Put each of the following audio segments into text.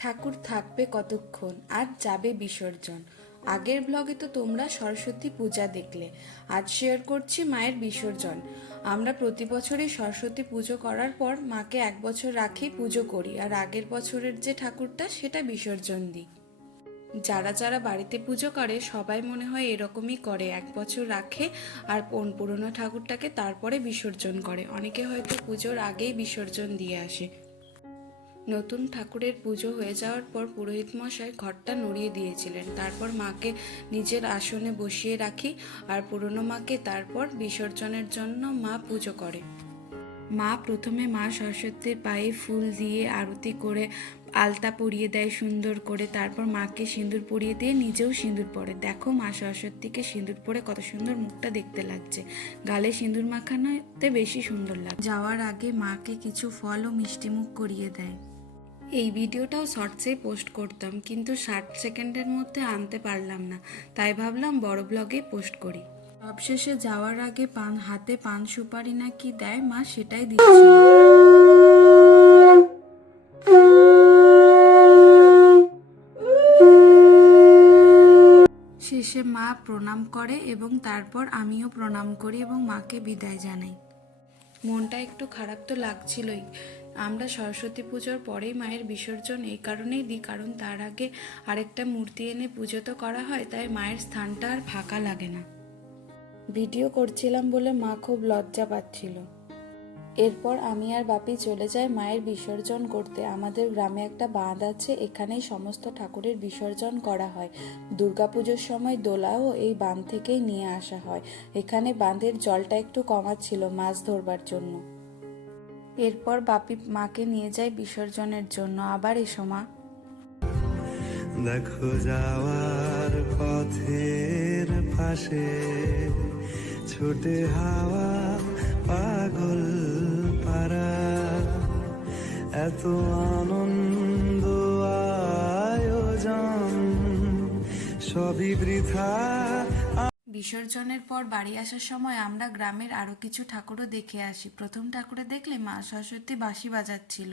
ঠাকুর থাকবে কতক্ষণ? আর যাবে বিসর্জন। আগের ব্লগে তো তোমরা সরস্বতী পূজা দেখলে। আজ শেয়ার করছি মায়ের বিসর্জন। আমরা প্রতি বছরই সরস্বতী পুজো করার পর মাকে এক বছর রাখি পুজো করি। আর আগের বছরের যে ঠাকুরটা, সেটা বিসর্জন দিই। যারা যারা বাড়িতে পুজো করে, সবাই মনে হয় এরকমই করে। এক বছর রাখে আর পুরনো ঠাকুরটাকে তারপরে বিসর্জন করে। অনেকে হয়তো পুজোর আগেই বিসর্জন দিয়ে আসে। নতুন ঠাকুরের পুজো হয়ে যাওয়ার পর পুরোহিত মশাই ঘরটা নড়িয়ে দিয়েছিলেন। তারপর মাকে নিজের আসনে বসিয়ে রাখি আর পুরনো মাকে তারপর বিসর্জনের জন্য মা পুজো করে। মা প্রথমে মা সরস্বতীর পায়ে ফুল দিয়ে আরতি করে আলতা পরিয়ে দেয় সুন্দর করে। তারপর মাকে সিঁদুর পরিয়ে দিয়ে নিজেও সিঁদুর পরে। দেখো মা সরস্বতীকে সিঁদুর পরে কত সুন্দর মুখটা দেখতে লাগছে। গালে সিঁদুর মাখানোতে বেশি সুন্দর লাগে যাওয়ার আগে মাকে কিছু ফল ও মিষ্টিমুখ করিয়ে দেয়। এই ভিডিওটাও শর্টসেই পোস্ট করতাম, কিন্তু ষাট সেকেন্ডের মধ্যে আনতে পারলাম না। তাই ভাবলাম বড় ব্লগে পোস্ট করি। সবশেষে যাওয়ার আগে পান হাতে পান সুপারি না কি দেয়, মা সেটাই দিচ্ছিল। শেষে মা প্রণাম করে এবং তারপর আমিও প্রণাম করি এবং মাকে বিদায় জানাই। মনটা একটু খারাপ তো লাগছিলই। আমরা সরস্বতী পুজোর পরেই মায়ের বিসর্জন এই কারণেই দিই, কারণ তার আগে আরেকটা মূর্তি এনে পুজো তো করা হয়, তাই মায়ের স্থানটা আর ফাঁকা লাগে না। ভিডিও করছিলাম বলে মা খুব লজ্জা পাচ্ছিল। এরপর আমি আর বাপি চলে যাই মায়ের বিসর্জন করতে। আমাদের গ্রামে একটা বাঁধ আছে, এখানেই সমস্ত ঠাকুরের বিসর্জন করা হয়। দুর্গাপুজোর সময় দোলাও এই বাঁধ থেকেই নিয়ে আসা হয়। এখানে বাঁধের জলটা একটু কমাচ্ছিল মাছ ধরবার জন্য। এরপর বাপি মাকে নিয়ে যায় বিসর্জনের জন্য। আবার এসো, মা। দেখো যাওয়ার পথের পাশে ছোটে হাওয়া পাগল পারা এত আনন্দ আয়োজন, সবই বৃথা বিসর্জনের পর বাড়ি আসার সময় আমরা গ্রামের আরও কিছু ঠাকুরও দেখে আসি। প্রথম ঠাকুরে দেখলে মা সরস্বতী বাঁশি বাজাচ্ছিল।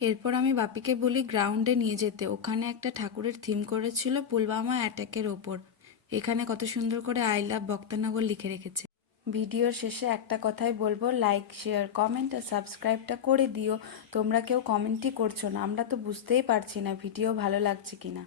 এরপর আমি বাপিকে বলি, গ্রাউন্ডে নিয়ে যেতে। ওখানে একটা ঠাকুরের থিম করেছিল পুলবামা অ্যাটাকের ওপর। এখানে কত সুন্দর করে আই লাভ বক্তানগর লিখে রেখেছে। ভিডিওর শেষে একটা কথাই বলব লাইক শেয়ার কমেন্ট আর সাবস্ক্রাইবটা করে দিও। তোমরা কেউ কমেন্টই করছ না। আমরা তো বুঝতেই পারছি না ভিডিও ভালো লাগছে কিনা।